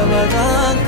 அவதான்